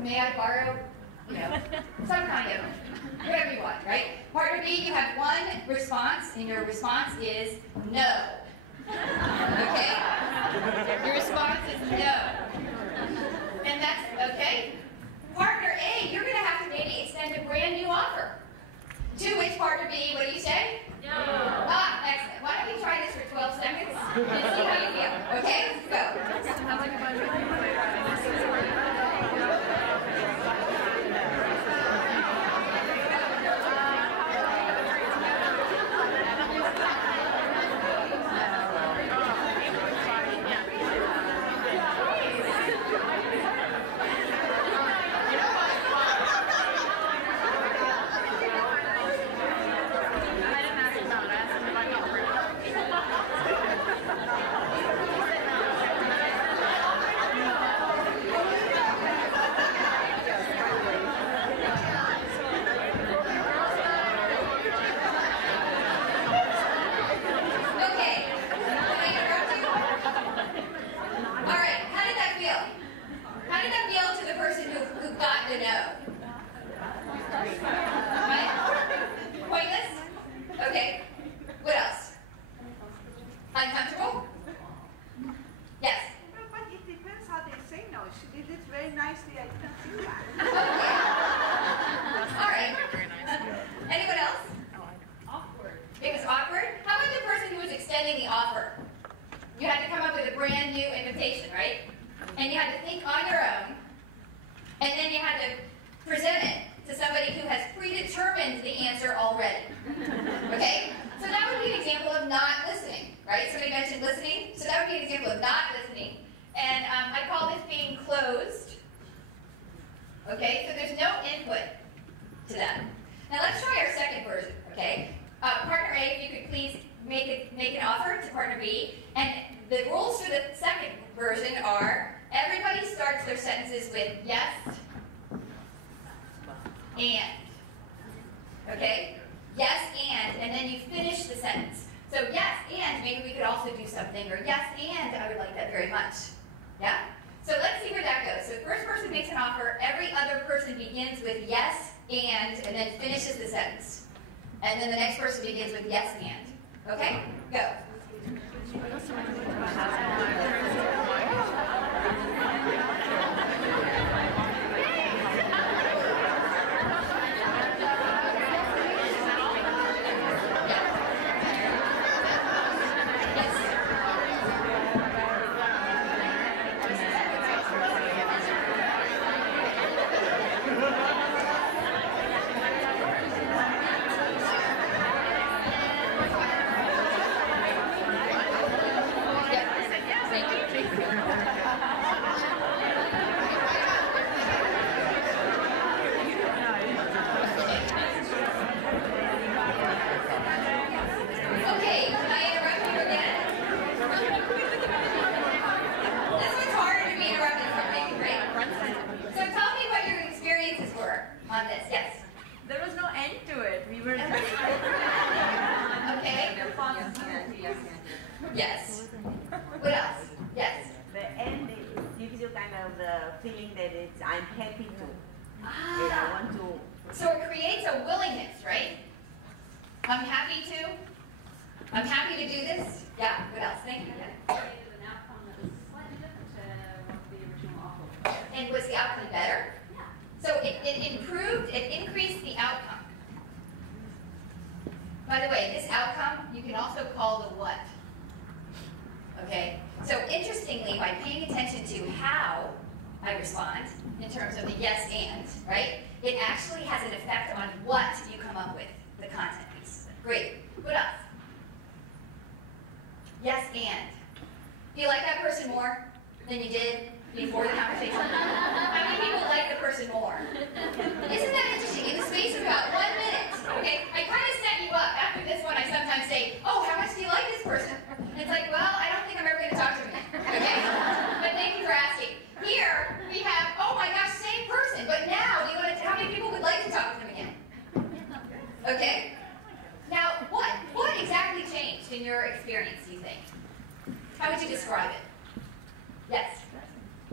may I borrow, some kind of, whatever you want, right? Partner B, you have one response, and your response is no. Okay? Your response is no. And that's okay. Partner A, you're going to have to maybe extend a brand new offer. To which partner B, what do you say? No. Ah, excellent. Why don't we try this for 12 seconds and see how you feel? Okay? Go.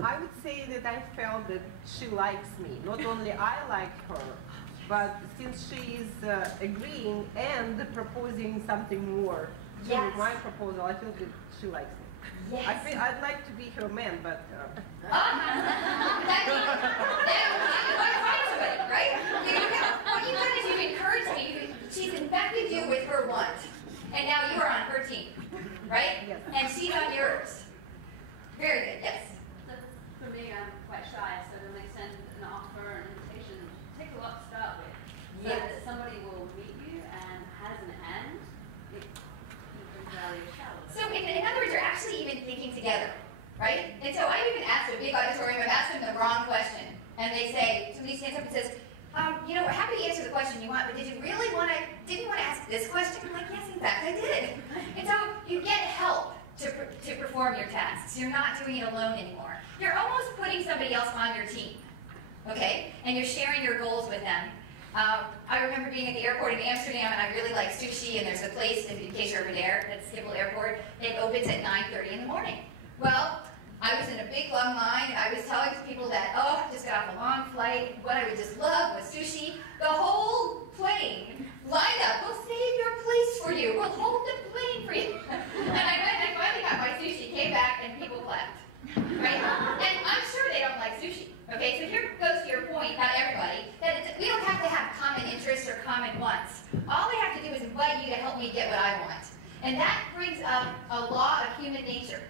I would say that I felt that she likes me. Not only I like her, but since she is agreeing and proposing something more to my proposal, I feel that she likes me. Yes. I'd like to be her man, but... That means you want to find somebody, right? What you've done is you've encouraged me. She's infected you with her want. And now you are on her team, right? Yes. And she's on yours. Very good, yes. For me, I'm quite shy, so when they send an offer, an invitation, it takes a lot to start with. So Yes. that somebody will meet you and has an end, it brings value shallow. So in other words, you're actually even thinking together, right? And so I've even asked a big auditorium, I've asked them the wrong question. And they say, somebody stands up and says, you know, we're happy to answer the question you want, but didn't you want to ask this question? I'm like, yes, in fact, I did. And so you get help to perform your tasks. You're not doing it alone anymore. You're almost putting somebody else on your team, okay? And you're sharing your goals with them. I remember being at the airport in Amsterdam, and I really like sushi, and there's a place, in case you're ever there, at Schiphol Airport, it opens at 9:30 in the morning. Well, I was in a big long line, and I was telling people that, oh, I just got off a long flight, what I would just love was sushi. The whole plane lined up, we'll save your place for you, we'll hold the plane for you. And I went and I finally got my sushi, came back, and people clapped, right? And I'm sure they don't like sushi. Okay, so here goes to your point, not everybody, that we don't have to have common interests or common wants. All I have to do is invite you to help me get what I want. And that brings up a law of human nature.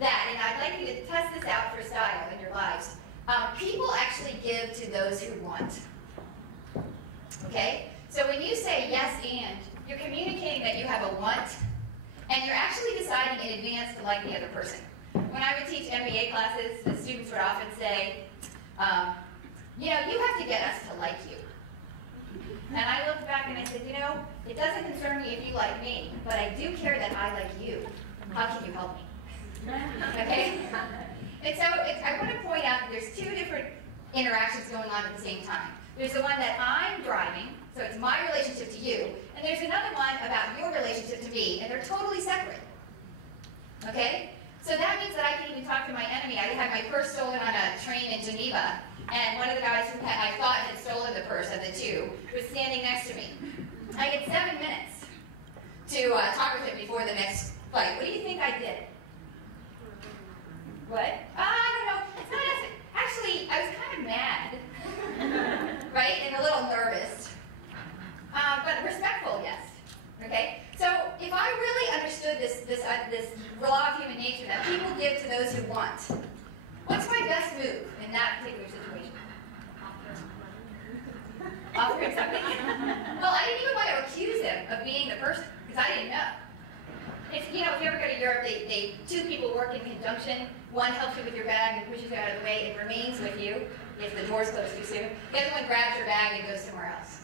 That, and I'd like you to test this out for style in your lives. People actually give to those who want. Okay? So when you say yes and, you're communicating that you have a want, and you're actually deciding in advance to like the other person. When I would teach MBA classes, the students would often say, you know, you have to get us to like you. And I looked back and I said, you know, it doesn't concern me if you like me, but I do care that I like you. How can you help me? Okay? And so I want to point out that there's two different interactions going on at the same time. There's the one that I'm driving, so it's my relationship to you, and there's another one about your relationship to me, and they're totally separate. Okay? So that means that I can even talk to my enemy. I had my purse stolen on a train in Geneva, and one of the guys who I thought had stolen the purse of the two was standing next to me. I had 7 minutes to talk with him before the next flight. What do you think I did? What? I don't know. It's not as, actually, I was kind of mad, right, and a little nervous, but respectful, yes. Okay. So if I really understood this law of human nature that people give to those who want, what's my best move in that particular situation? Offer him something. Well, I didn't even want to accuse him of being the person because I didn't know. If you ever go to Europe, two people work in conjunction. One helps you with your bag and pushes you out of the way. It remains with you if the door's closed too soon. The other one grabs your bag and goes somewhere else.